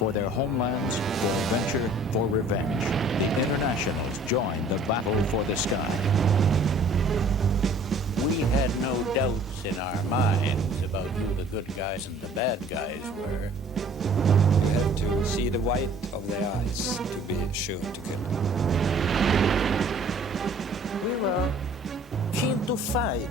For their homelands, for adventure, for revenge, the Internationals joined the battle for the sky. We had no doubts in our minds about who the good guys and the bad guys were. You have to see the white of their eyes to be sure to kill. We were keen to fight.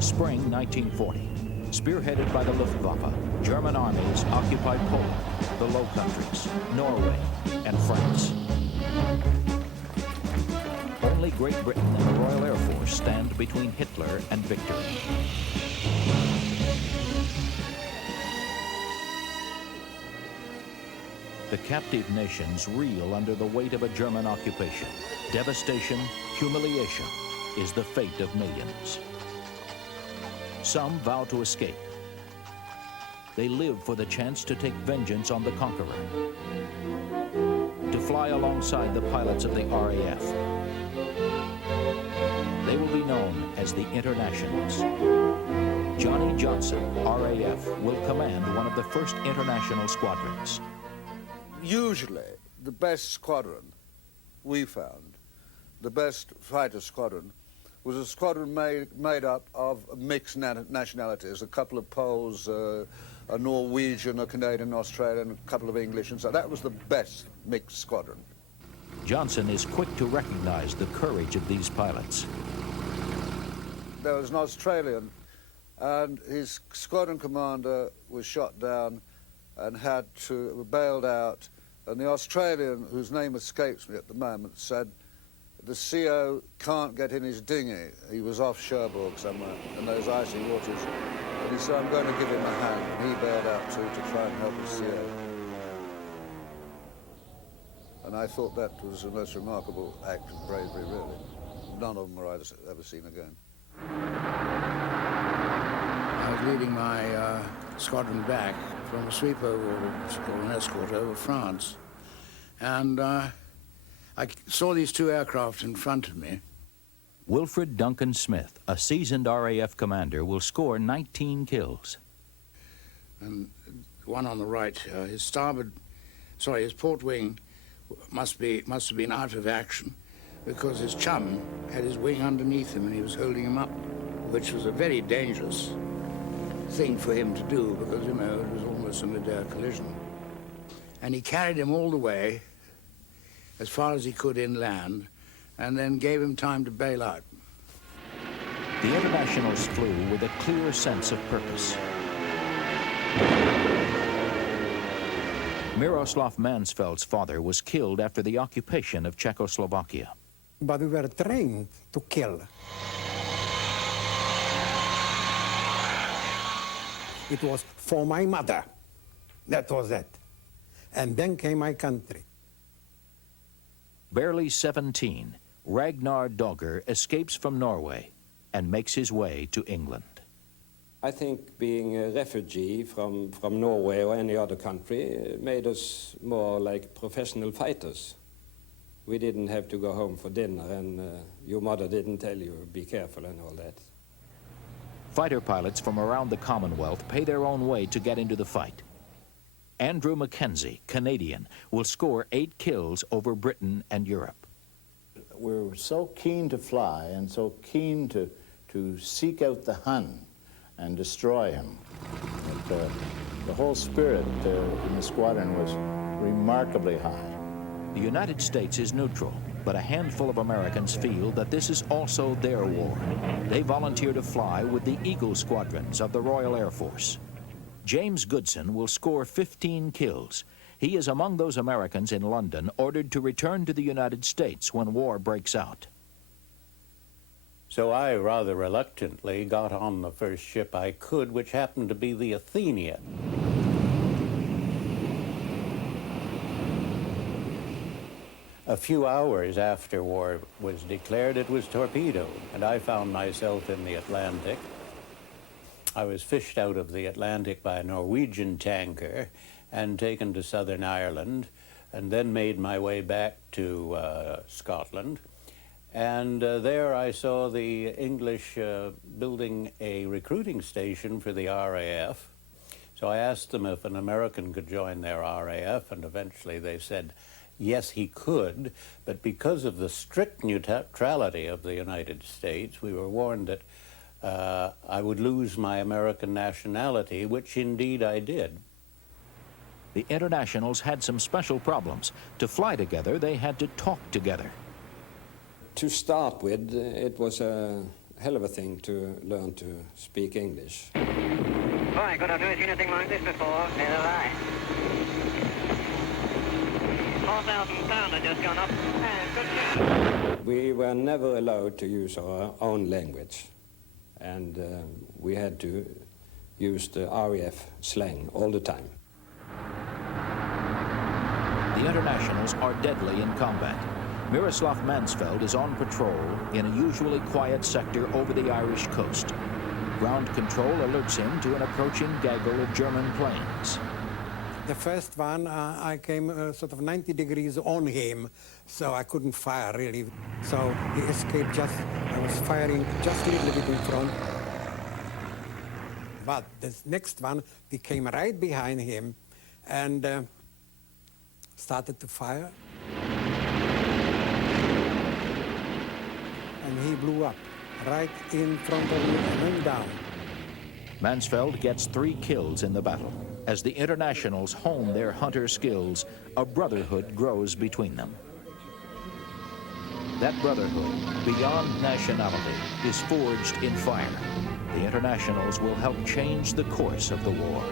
Spring 1940. Spearheaded by the Luftwaffe, German armies occupied Poland, the Low Countries, Norway, and France. Only Great Britain and the Royal Air Force stand between Hitler and victory. The captive nations reel under the weight of a German occupation. Devastation, humiliation is the fate of millions. Some vow to escape. They live for the chance to take vengeance on the conqueror, to fly alongside the pilots of the RAF. They will be known as the Internationals. Johnny Johnson, RAF, will command one of the first international squadrons. Usually, the best squadron we found, the best fighter squadron, was a squadron made up of mixed nationalities, a couple of Poles, a Norwegian, a Canadian, Australian, a couple of English, and so that was the best mixed squadron. Johnson is quick to recognize the courage of these pilots. There was an Australian, and his squadron commander was shot down and had to bailed out, and the Australian, whose name escapes me at the moment, said the CO can't get in his dinghy. He was off Cherbourg somewhere in those icy waters, and he said, I'm going to give him a hand, and he bailed out too to try and help his CO. And I thought that was the most remarkable act of bravery, really. None of them were ever seen again. I was leading my squadron back from a sweep over, or an escort over France. And I saw these two aircraft in front of me. Wilfred Duncan Smith, a seasoned RAF commander, will score 19 kills. And one on the right, his port wing must have been out of action because his chum had his wing underneath him and he was holding him up, which was a very dangerous thing for him to do because, you know, it was almost a mid-air collision. And he carried him all the way as far as he could inland, and then gave him time to bail out. The Internationals flew with a clear sense of purpose. Miroslav Mansfeld's father was killed after the occupation of Czechoslovakia. But we were trained to kill. It was for my mother. That was it. And then came my country. Barely 17, Ragnar Dogger escapes from Norway and makes his way to England. I think being a refugee from Norway or any other country made us more like professional fighters. We didn't have to go home for dinner, and your mother didn't tell you, be careful and all that. Fighter pilots from around the Commonwealth pay their own way to get into the fight. Andrew Mackenzie, Canadian, will score 8 kills over Britain and Europe. We're so keen to fly and so keen to seek out the Hun and destroy him. But, the whole spirit in the squadron was remarkably high. The United States is neutral, but a handful of Americans feel that this is also their war. They volunteer to fly with the Eagle squadrons of the Royal Air Force. James Goodson will score 15 kills. He is among those Americans in London ordered to return to the United States when war breaks out. So I rather reluctantly got on the first ship I could, which happened to be the Athenia. A few hours after war was declared, it was torpedoed, and I found myself in the Atlantic. I was fished out of the Atlantic by a Norwegian tanker and taken to Southern Ireland, and then made my way back to Scotland. And there I saw the English building a recruiting station for the RAF. So I asked them if an American could join their RAF, and eventually they said, yes, he could, but because of the strict neutrality of the United States, we were warned that I would lose my American nationality, which indeed I did. The internationals had some special problems. To fly together, they had to talk together. To start with, it was a hell of a thing to learn to speak English. Right, good, I've never seen anything like this before. Neither have I. 4,000 pounds had just gone up. Good. We were never allowed to use our own language, and we had to use the RAF slang all the time. The internationals are deadly in combat. Miroslav Mansfeld is on patrol in a usually quiet sector over the Irish coast. Ground control alerts him to an approaching gaggle of German planes. The first one, I came sort of 90 degrees on him, so I couldn't fire really. So he escaped just, I was firing just a little bit in front. But this next one, we came right behind him and started to fire. And he blew up right in front of me and went down. Mansfeld gets 3 kills in the battle. As the internationals hone their hunter skills, a brotherhood grows between them. That brotherhood, beyond nationality, is forged in fire. The internationals will help change the course of the war.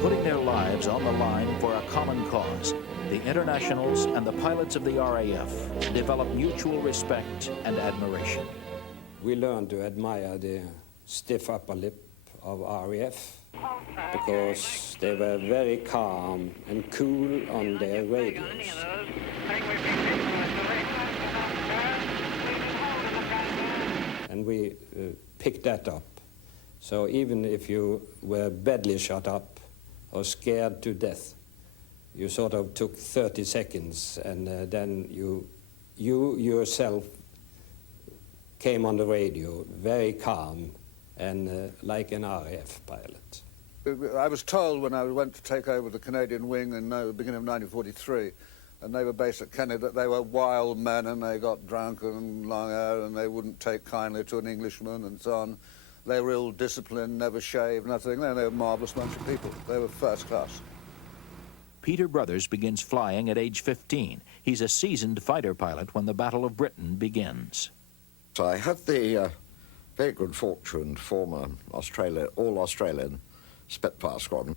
Putting their lives on the line for a common cause, the internationals and the pilots of the RAF develop mutual respect and admiration. We learned to admire the stiff upper lip of RAF because they were very calm and cool on their radios. And we picked that up. So even if you were badly shot up or scared to death, you sort of took 30 seconds and then you yourself came on the radio very calm and like an RAF pilot. I was told when I went to take over the Canadian wing in the beginning of 1943, and they were based at Kennedy, that they were wild men and they got drunk and long hair and they wouldn't take kindly to an Englishman and so on. They were ill-disciplined, never shaved, nothing. They were a marvellous bunch of people. They were first class. Peter Brothers begins flying at age 15. He's a seasoned fighter pilot when the Battle of Britain begins. So I had the very good fortune to form an all-Australian Spitfire squadron.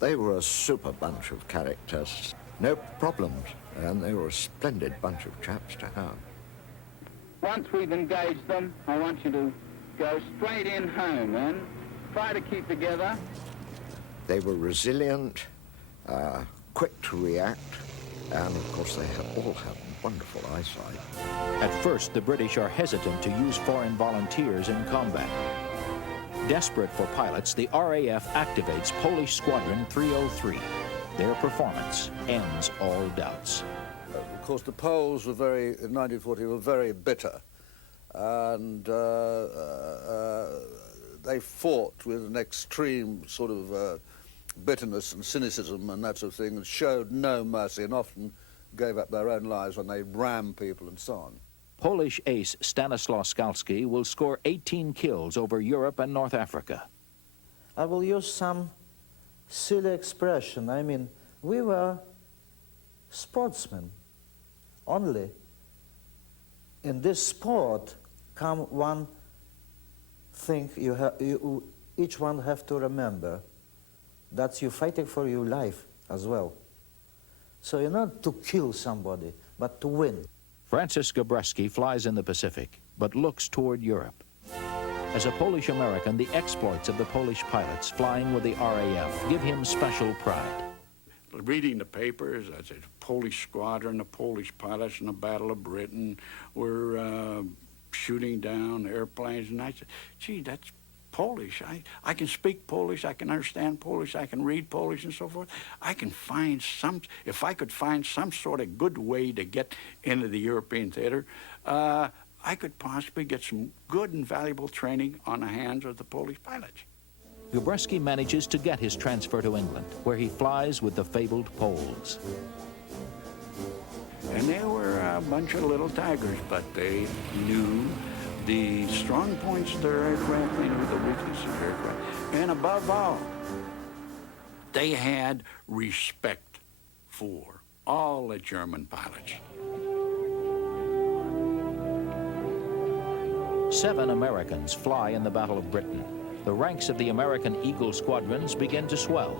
They were a super bunch of characters, no problems, and they were a splendid bunch of chaps to have. Once we've engaged them, I want you to go straight in home and try to keep together. They were resilient, quick to react, and of course they all had wonderful eyesight. At first, the British are hesitant to use foreign volunteers in combat. Desperate for pilots, the RAF activates Polish Squadron 303. Their performance ends all doubts. Of course, the Poles were in 1940, were very bitter, and they fought with an extreme sort of bitterness and cynicism and that sort of thing, and showed no mercy and often gave up their own lives when they rammed people and so on. Polish ace Stanislaw Skalski will score 18 kills over Europe and North Africa. I will use some silly expression. I mean, we were sportsmen only. In this sport come one thing each one have to remember. That's you fighting for your life as well. So you're not to kill somebody, but to win. Francis Gabreski flies in the Pacific, but looks toward Europe. As a Polish-American, the exploits of the Polish pilots flying with the RAF give him special pride. Reading the papers, I said, Polish squadron, the Polish pilots in the Battle of Britain were shooting down airplanes, and I said, gee, that's Polish. I can speak Polish, I can understand Polish, I can read Polish and so forth. I can find some, if I could find some sort of good way to get into the European theater, I could possibly get some good and valuable training on the hands of the Polish pilots. Gabreski manages to get his transfer to England, where he flies with the fabled Poles. And they were a bunch of little tigers, but they knew the strong points of their aircraft, they knew the weaknesses of their aircraft. And above all, they had respect for all the German pilots. 7 Americans fly in the Battle of Britain. The ranks of the American Eagle squadrons begin to swell,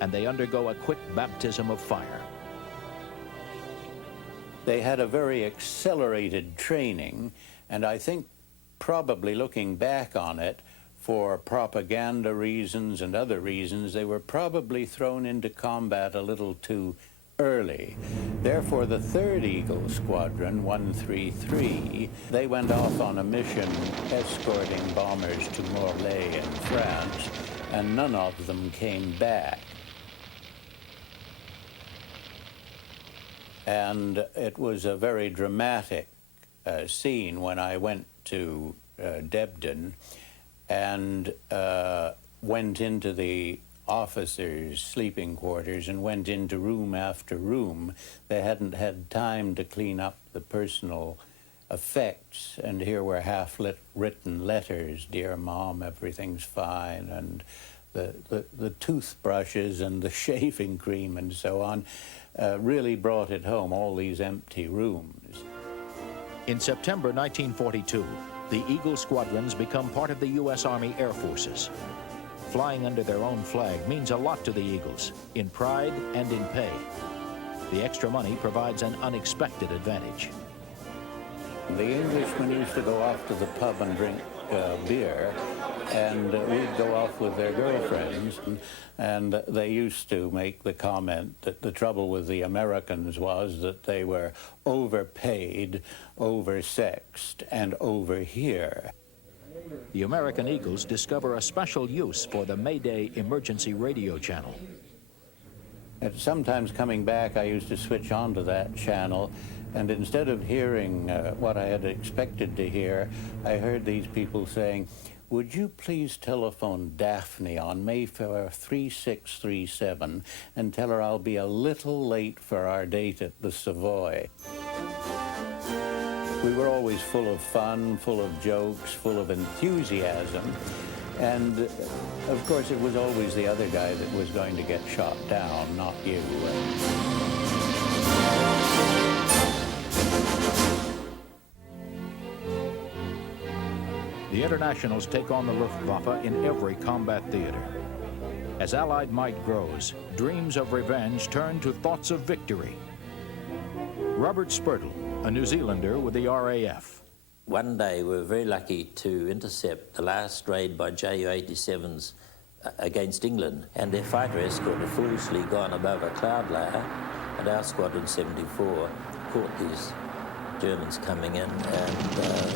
and they undergo a quick baptism of fire. They had a very accelerated training, and I think probably looking back on it, for propaganda reasons and other reasons, they were probably thrown into combat a little too early. Therefore, the 3rd Eagle Squadron, 133, they went off on a mission escorting bombers to Morlaix in France, and none of them came back. And it was a very dramatic scene when I went to Debden and went into the officers' sleeping quarters and went into room after room. They hadn't had time to clean up the personal effects, and here were half-written letters, "Dear Mom, everything's fine," and the toothbrushes and the shaving cream and so on really brought it home, all these empty rooms. In September 1942, the Eagle squadrons become part of the U.S. Army Air Forces. Flying under their own flag means a lot to the Eagles, in pride and in pay. The extra money provides an unexpected advantage. The Englishmen used to go off to the pub and drink beer, and we'd go off with their girlfriends, and they used to make the comment that the trouble with the Americans was that they were overpaid, oversexed, and over here. The American Eagles discover a special use for the Mayday emergency radio channel. And sometimes coming back, I used to switch on to that channel, and instead of hearing what I had expected to hear, I heard these people saying, "Would you please telephone Daphne on Mayfair 3637 and tell her I'll be a little late for our date at the Savoy?" We were always full of fun, full of jokes, full of enthusiasm, and of course it was always the other guy that was going to get shot down, not you. The internationals take on the Luftwaffe in every combat theater. As Allied might grows, dreams of revenge turn to thoughts of victory. Robert Spurtle, a New Zealander with the RAF. One day we were very lucky to intercept the last raid by Ju-87s against England, and their fighter escort had foolishly gone above a cloud layer, and our Squadron 74 caught these Germans coming in, and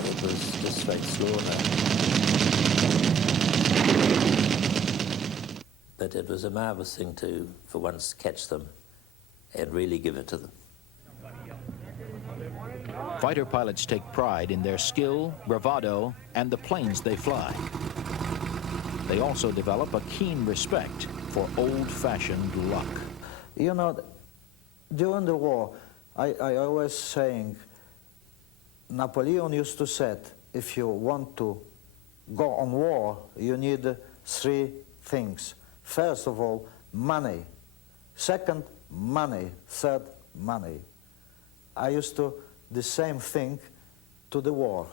it was just straight slaughter. But it was a marvellous thing to, for once, catch them and really give it to them. Fighter pilots take pride in their skill, bravado, and the planes they fly. They also develop a keen respect for old-fashioned luck. You know, during the war, I always saying, Napoleon used to say, if you want to go on war, you need 3 things. First of all, money. Second, money. Third, money. I used to the same thing to the war.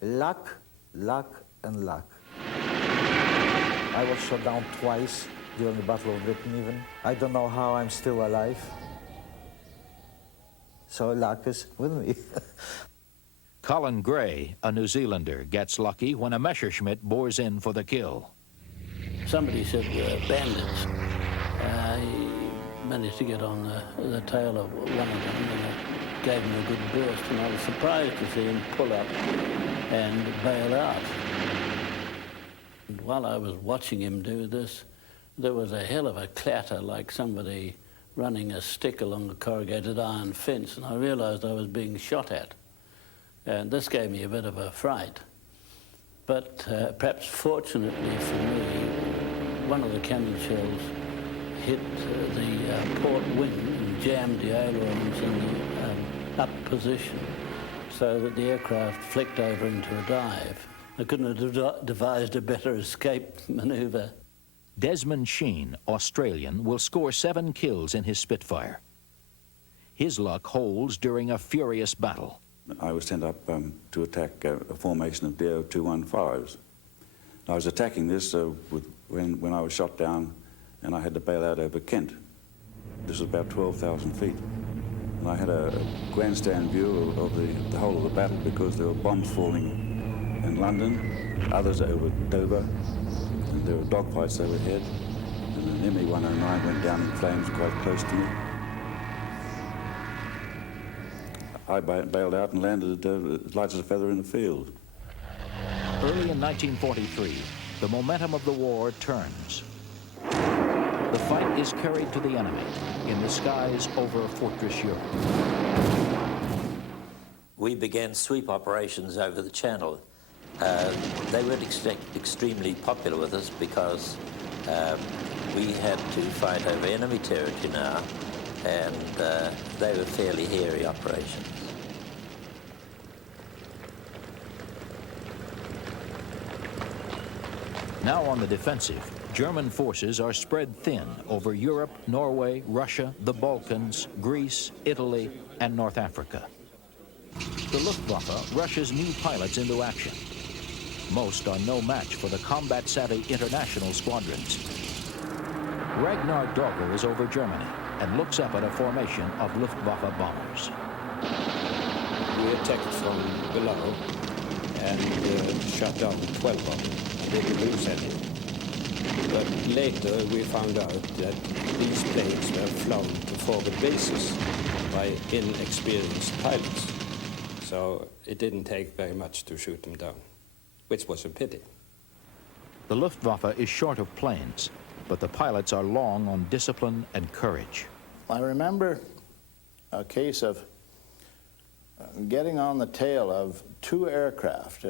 Luck, luck, and luck. I was shot down twice during the Battle of Britain even. I don't know how I'm still alive. so luck is with me. Colin Gray, a New Zealander, gets lucky when a Messerschmitt bores in for the kill. Somebody said bandits. He managed to get on the tail of one of them, and it gave him a good burst, and I was surprised to see him pull up and bail out. And while I was watching him do this, there was a hell of a clatter, like somebody running a stick along a corrugated iron fence, and I realized I was being shot at. And this gave me a bit of a fright. But perhaps fortunately for me, one of the cannon shells hit the port wing and jammed the ailerons in the up position, so that the aircraft flicked over into a dive. I couldn't have devised a better escape maneuver. Desmond Sheen, Australian, will score 7 kills in his Spitfire. His luck holds during a furious battle. I was sent up to attack a formation of DO-215s. I was attacking this when I was shot down, and I had to bail out over Kent. This was about 12,000 feet. And I had a grandstand view of the whole of the battle because there were bombs falling in London, others over Dover, and there were dogfights overhead, and an ME-109 went down in flames quite close to me. I bailed out and landed as light as a feather in the field. Early in 1943, the momentum of the war turns. The fight is carried to the enemy in the skies over Fortress Europe. We began sweep operations over the Channel. They weren't extremely popular with us because we had to fight over enemy territory now, and they were fairly hairy operations. Now on the defensive, German forces are spread thin over Europe, Norway, Russia, the Balkans, Greece, Italy, and North Africa. The Luftwaffe rushes new pilots into action. Most are no match for the combat-savvy international squadrons. Ragnar Dogger is over Germany and looks up at a formation of Luftwaffe bombers. We attacked from below and shot down 12 bombers. Didn't lose any. But later we found out that these planes were flown to forward bases by inexperienced pilots. So it didn't take very much to shoot them down, which was a pity. The Luftwaffe is short of planes, but the pilots are long on discipline and courage. I remember a case of getting on the tail of 2 aircraft.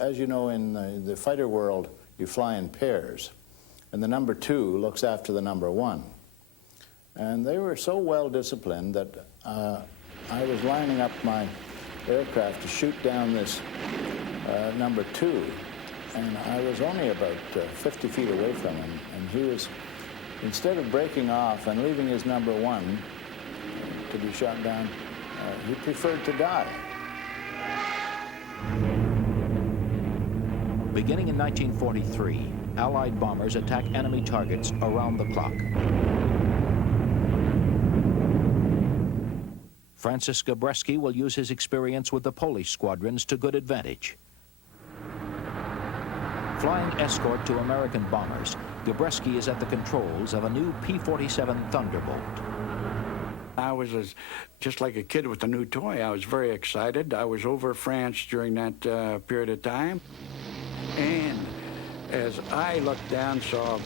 As you know, in the fighter world, you fly in pairs, and the number 2 looks after the number 1. And they were so well disciplined that I was lining up my aircraft to shoot down this number 2, and I was only about 50 feet away from him, and he was, instead of breaking off and leaving his number 1 to be shot down, he preferred to die. Beginning in 1943, Allied bombers attack enemy targets around the clock. Francis Gabreski will use his experience with the Polish squadrons to good advantage. Flying escort to American bombers, Gabreski is at the controls of a new P-47 Thunderbolt. I was just like a kid with a new toy. I was very excited. I was over France during that period of time. And as I looked down, saw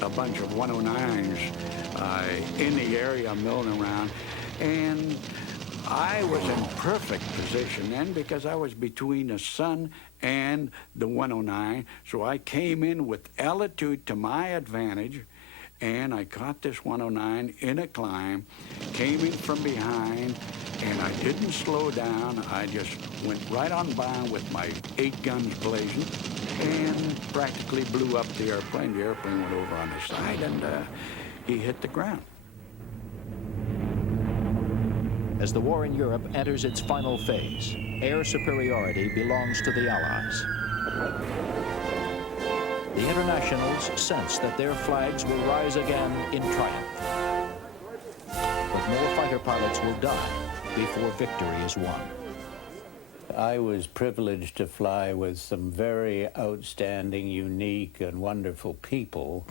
a bunch of 109s in the area milling around. And I was in perfect position then because I was between the sun and the 109. So I came in with altitude to my advantage, and I caught this 109 in a climb, came in from behind, and I didn't slow down. I just went right on by with my 8 guns blazing and practically blew up the airplane. The airplane went over on the side, and he hit the ground. As the war in Europe enters its final phase, air superiority belongs to the Allies. The Internationals sense that their flags will rise again in triumph. The but more fighter pilots will die before victory is won. I was privileged to fly with some very outstanding, unique, and wonderful people.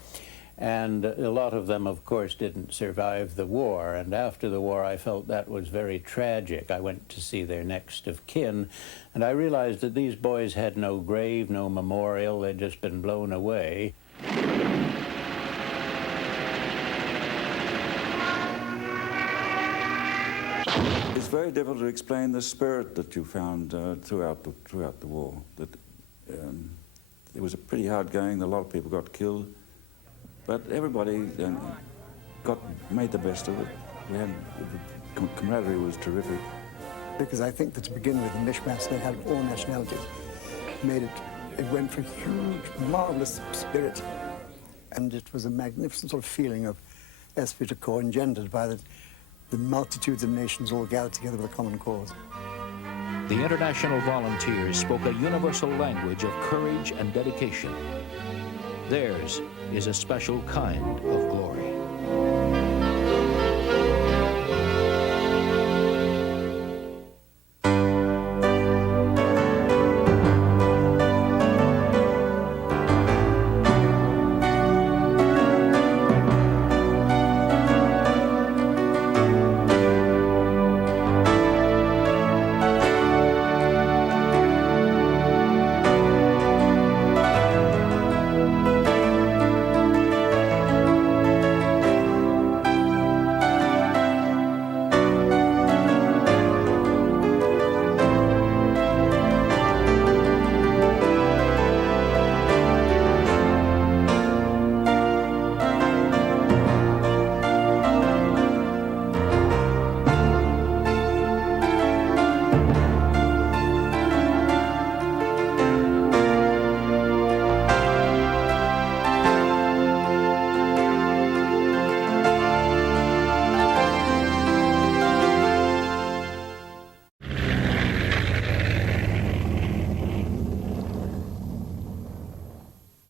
And a lot of them, of course, didn't survive the war. And after the war, I felt that was very tragic. I went to see their next of kin, and I realized that these boys had no grave, no memorial. They'd just been blown away. It's very difficult to explain the spirit that you found throughout the war. That it was a pretty hard going. A lot of people got killed. But everybody made the best of it. The camaraderie was terrific. Because I think that to begin with, the mishmash they had of all nationalities it went for huge, marvelous spirit. And it was a magnificent sort of feeling of esprit de corps engendered by the multitudes of nations all gathered together with a common cause. The international volunteers spoke a universal language of courage and dedication. Theirs is a special kind of glory.